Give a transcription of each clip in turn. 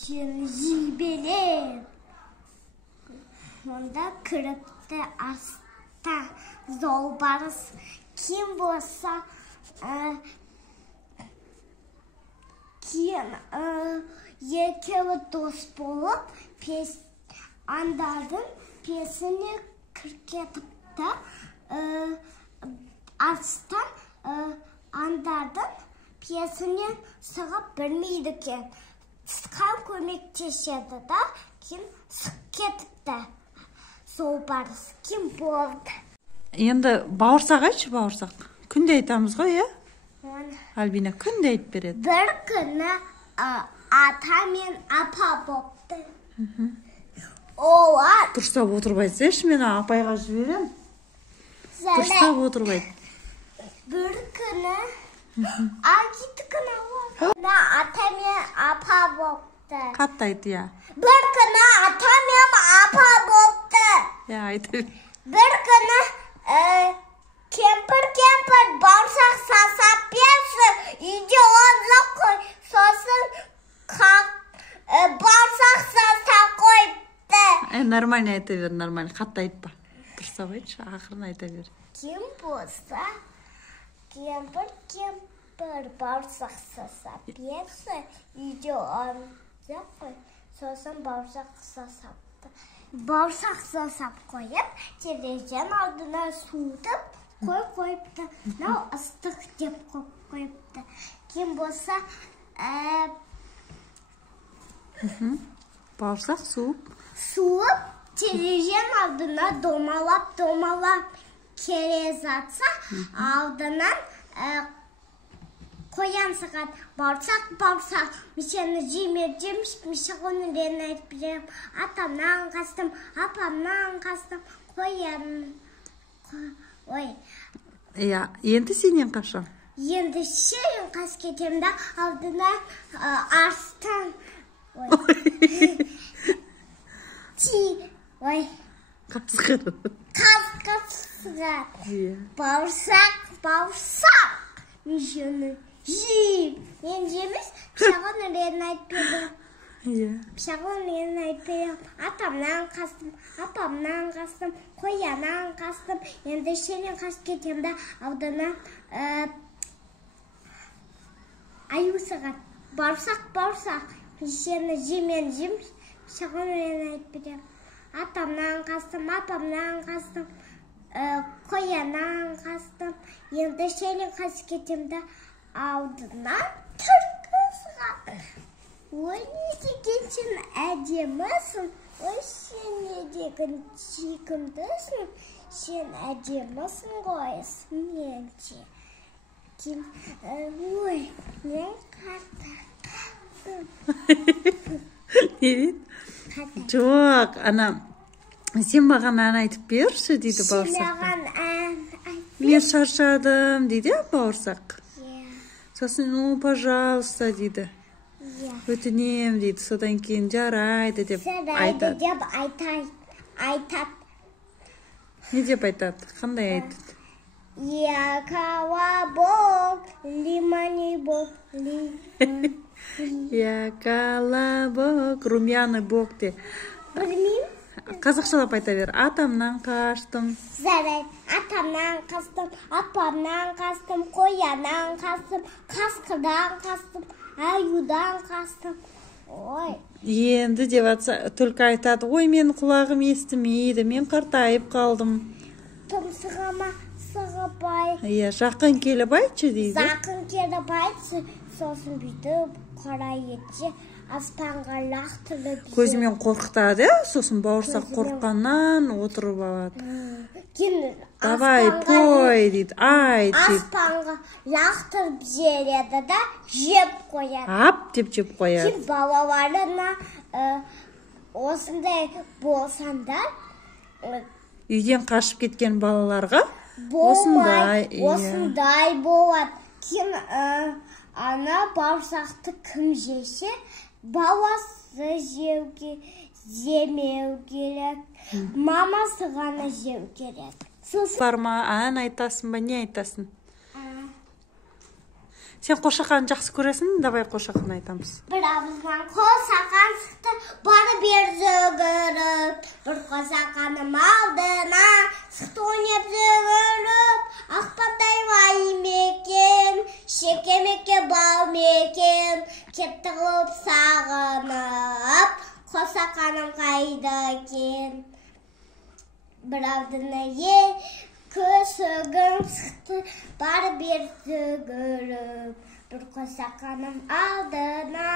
Жебелер. Онда кіріпті аста золбарыс. Кем болса, екеуі дос болып, андардың песіне кіркетіпті. Астан андардың песінен сығып білмейді кен. Сыққан көмектеседі да, кем сық кетіпті. Сол барыс кем болды. Енді бауырсақ айтшы, бауырсақ. Күнде айтамыз ғой, Альбина, күнде айтып береді. Бір күні ата мен апа болыпты. Олар Дұрыстап отырбайсайшы, мен апайға жіберем. Дұрыстап отырбайды. бір күні агиті күні ата мен апа болыпты. Қатты айты, Бір күні ата мен апа болыпты. Айты. Bir күні кемпір бауырсақ сасап берсін, үйде ол жоқ қой, сосын бауырсақ сасап қойыпты. Нормально айта бер, нормально. Қатты айтпа. Дұрыстап айтшы, ақырын айта бер. Кем болса, кемпір бауырсақ сасап берсін, үйде ол жоқ қой, сосын бауырсақ сасапты. Бауырсақ сасап қойып, терезенің алдына суытып қойыпты. Мынау ыстық деп қойыпты. Кем болса, Бауырсақ суып, терезенің алдына домалап келе жатса, алдынан қоян саған бауырсақ, мешені жемеш, мешеғоны рен айтып берем, атамнан қастым, апамнан қастым, қоян. Енді сенен қашан? Енді шерін қас кетемді, алдына арыстан. Қасқыр. Қасқыр. Бауырсақ. Мешені мен жемес, пішағын рен айтып берем. Атамнан қастым, апамнан қастым, қоянан қастым. Енді шерен қас кетемді, алдына аюсыған. Бауырсақ. Мешені жемен жемес, пішағын рен айтып берем. Атамнан қастым, апамнан қастым, қоянан қастым. Енді шерен қас кетемді, алдынан түркізған. Ой, не деген сен әдемісің, ой, сен не деген сүйкімдісің, сен әдемісің қойсың менше. Ой, мен қатты. Жоқ, сен маған ән айтып берші, дейді бауырсақ. Сен маған ән айтып Мен шаршадым, дейді бауырсақ. Сосын, пожалуйста, дейді. Өтінем, дейді. Содан кейін жарайды деп айтады. Деп айтады. Не деп айтады? Қандай айтады? Я колобок, лимони бок, Я колобок, румяный бок де. Білмеймін. Қазақшалап айта бер. Атамнан қаштым. Зарай, атамнан қастым, апамнан қастым, қоянан қастым, қасқырдан қастым, аюдан қастым. Ой. Енді деп атса, только айтады, ой, мен құлағым естімейді, мен қартайып қалдым. Тұмсығыма сығып ай. Жақын келіп айтшы дейді. Жақын келіп айтшы, сосын бүйтіп қара етше, аспанға лақтырып. Көзімен қорқытады, сосын бауырсақ қорыққаннан отырып алады. Давай, пой, дейді, айт, дейді. Аспанға лақтырып жереді да, жеп қояды. Ап, деп жеп қояды. Кем балаларына осындай болсандар, үйден қашып кеткен балаларға осындай болады. Кем ана бауырсақты кім жесе, баласы жемеу керек, мамасы ғана жеу керек. Бар ма, ән айтасың ба, не айтасың? Сен қошақанды жақсы көресің? Давай қошақын айтамыз. Bir ağızdan kosakan sıktı, bana bir zögürüp. Bir kosakanım aldına, sıktı oynayıp zögürüp. Akpatay vay mekin, şekemeke bal mekin. Ketті қылып сағынып, қосақаным қайда кен. Bir ağızdan көсігім sıktı, bana bir zögürüp. Bir kosakanım aldına,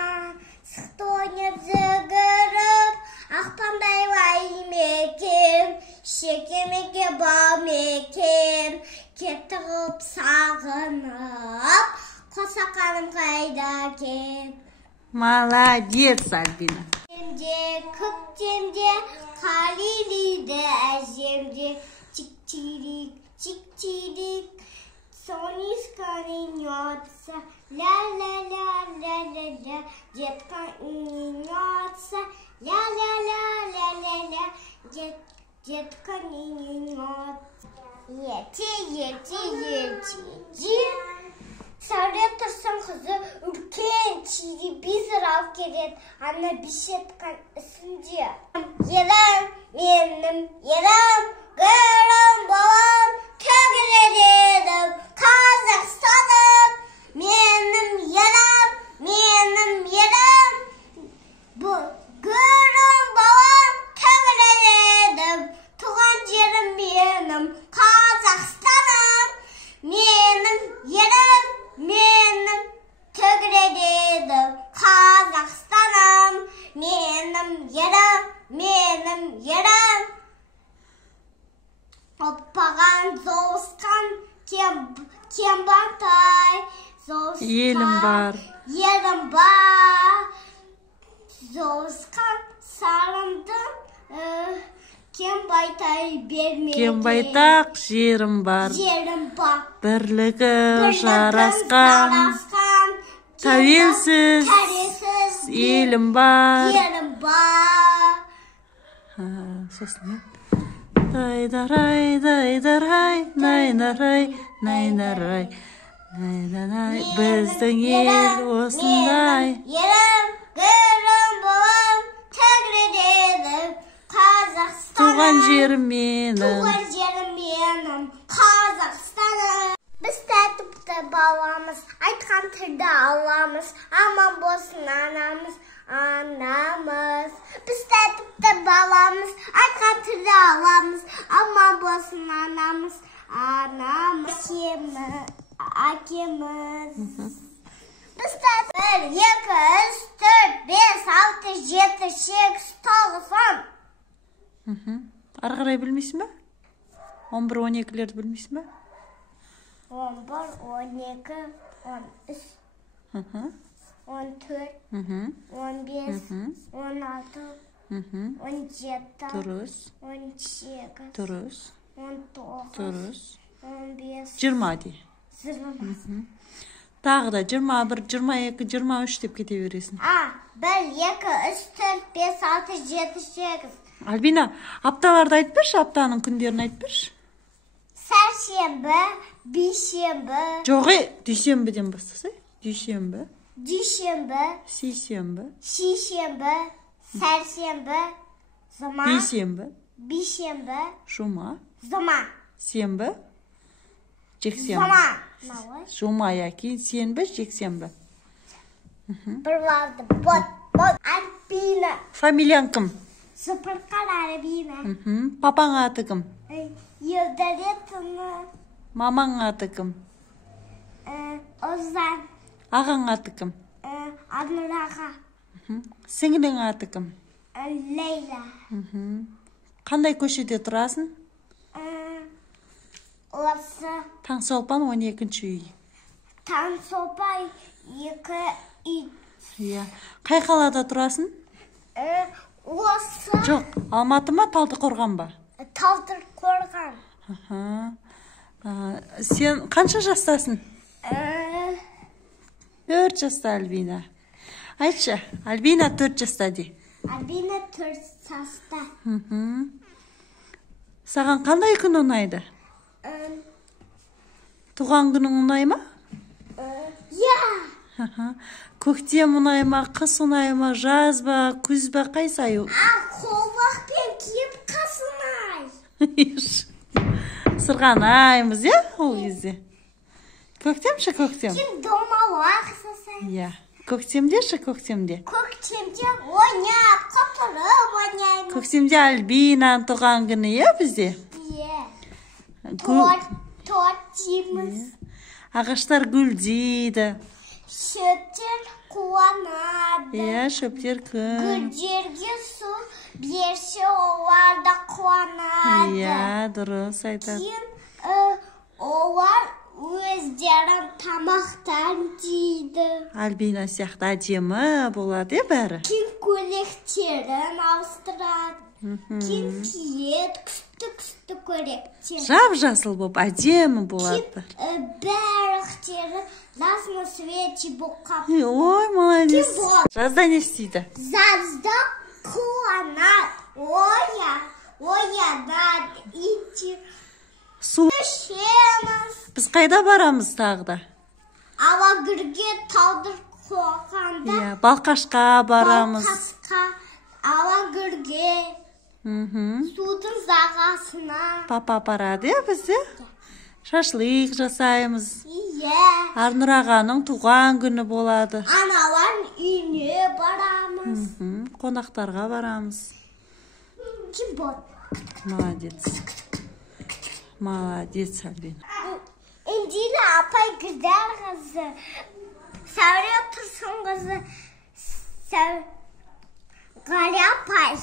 sıktı oynayıp zögürüp. Akpamday vay mekim, şekemeke bal mekim. Ketті қылып сағынып, kosakanım kayda ken. Молодец, Альбина. Көктемде қалилиді әжемде, чик-чирик, чик-чирик. Солнышко льется, ля-ля-ля-ля-ля-ля. Детка льется, ля-ля-ля-ля-ля-ля. Детка льется. Eti. Sarıya тұрсың қызы үлкен телевизор алып келеді. Ана бешетқан үстінде. Ерім, менің ерім, гүлім, балам, төгіледім, Қазақстаным. Менің ерім, гүлім, балам, төгіледім, туған жерім менің, Қазақстаным. Менің ерім, tөгіледім, Қазақстаным. Менің ерім. Оппаған зоғысқан кембатай. Елім бар. Зоғысқан сарымдың кембайтай бермеген. Кембайтақ жерім бар. Бірлігі жарасқан. Тәуелсіз елім бар. Сосын дайдарай, дайдарай, найнарай, найнарай, найнарай. Біздің ел осындай. Ерім, гүлім, балам, төгіледім, Қазақстаным. Туған жерім менің, Қазақстаным. Біз тәртіпті баламыз, айтқан тілді аламыз, аман болсын анамыз. Biz tәртіпті баламыз, айтқан тілді аламыз, аман болсын анамыз. Әкеміз. Біз тәртіпті 1, 2, 3, 4, 5, 6, 7, 8, 9, 10. Ары қарай білмейсің бе? 11-12-лерді білмейсің бе? 11, 12, 13, 14, 15, 16, 17, Дұрыс. 18, Дұрыс. 19, Дұрыс. 15, 20 де. 20. Тағы да 21, 22, 23 деп кете бересің. 1, 2, 3, 4, 5, 6, 7, 8. Альбина, апталарды айтып берші, аптаның күндерін айтып берші. Сәршембі, бейшембі. Жоғы, дүйсенбіден бастасай. Дүйсенбі. Дүйшембі. Сейсенбі. Шейшембі. Сәршембі. Жұма. Бейсенбі. Бейшембі. Жұма. Жұма. Сенбі. Жексенбі. Жұма. Жұма яки, сенбі, жексенбі. Bir vardı. Bot. Альбина. Фамилияң кім? Süperkal Альбина. Папаң аты кім? Yıldaretini. Мамаң аты кім? Ozan. Ағаң аты кім? Adnuraға. Сіңілің аты кім? Leyla. Қандай көшеде тұрасың? Осы. Таңшолпан 12-ші үй. Таңшолпан 2 үй. Қай қалада тұрасың? Осы. Жоқ, Алматы ма, Талдықорған ба? Талдықорған. Сен қанша жастасың? 4 жаста Альбина. Айтшы, Альбина 4 жаста де. Альбина 4 жаста. Саған қандай күн ұнайды? Туған күнің ұнай ма? иә. Көктем ұнай ма, қыс ұнай ма, жаз ба, күз ба, қайсы ай? Қолбақпен киіп қыс ұнай. Сырғанаймыз, иә, ол кезде? Көктем ше, көктем? Домалақ жасаймыз. Иә. Көктемде ше, көктемде? Көктемде ойнап, құтырып ойнаймыз. Көктемде Альбинаның туған күні, иә, бізде? Иә. Торт жейміз. Ағаштар гүлдейді. Шөптер қуанады. Иә, шөптер күн. Гүлдерге су берсе, олар да қуанады. Иә, дұрыс айтады. Кейін олар өздерін тамақтан жейді. Альбина сияқты әдемі болады, иә, бәрі? Кейін көйлектерін ауыстырады. Кейін киеді, күшті көйлектер. Жап-жасыл болып, әдемі болады. Бәріқтері на свете бұқап. Ой, молодец. Жазда не істейді? Жазда қуанады, оянады, итер. Су. Ішеміз. Біз қайда барамыз тағы да? Алакөлге талдыр қоқанда. Иә, Балқашқа барамыз. Балқашқа, Алакөлге, судың жағасына. Папа барады, иә, бізде? Шашлық жасаймыз. Иә. Арнұр ағаның туған күні болады. Аналардың үйіне барамыз. Қонақтарға барамыз. Kim bu? Молодец. Молодец, Альбина. İncil'e apay güzel kızı. Savri otursun kızı. Gali apay.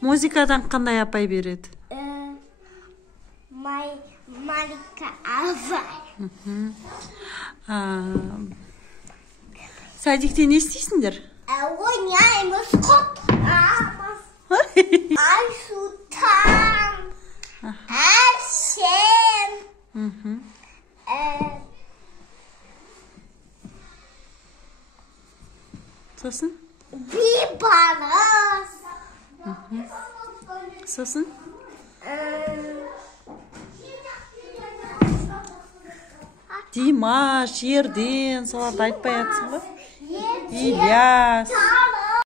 Muzikadan қандай апай береді? Malika apay. Садикте не істейсіңдер? Ойнаймыз, құтырамыз. Ay sultan. Erşen. Сосын? Bir barız. Сосын? Димаш, Ерден, соларды айтпай жатсың ба? Ильяс.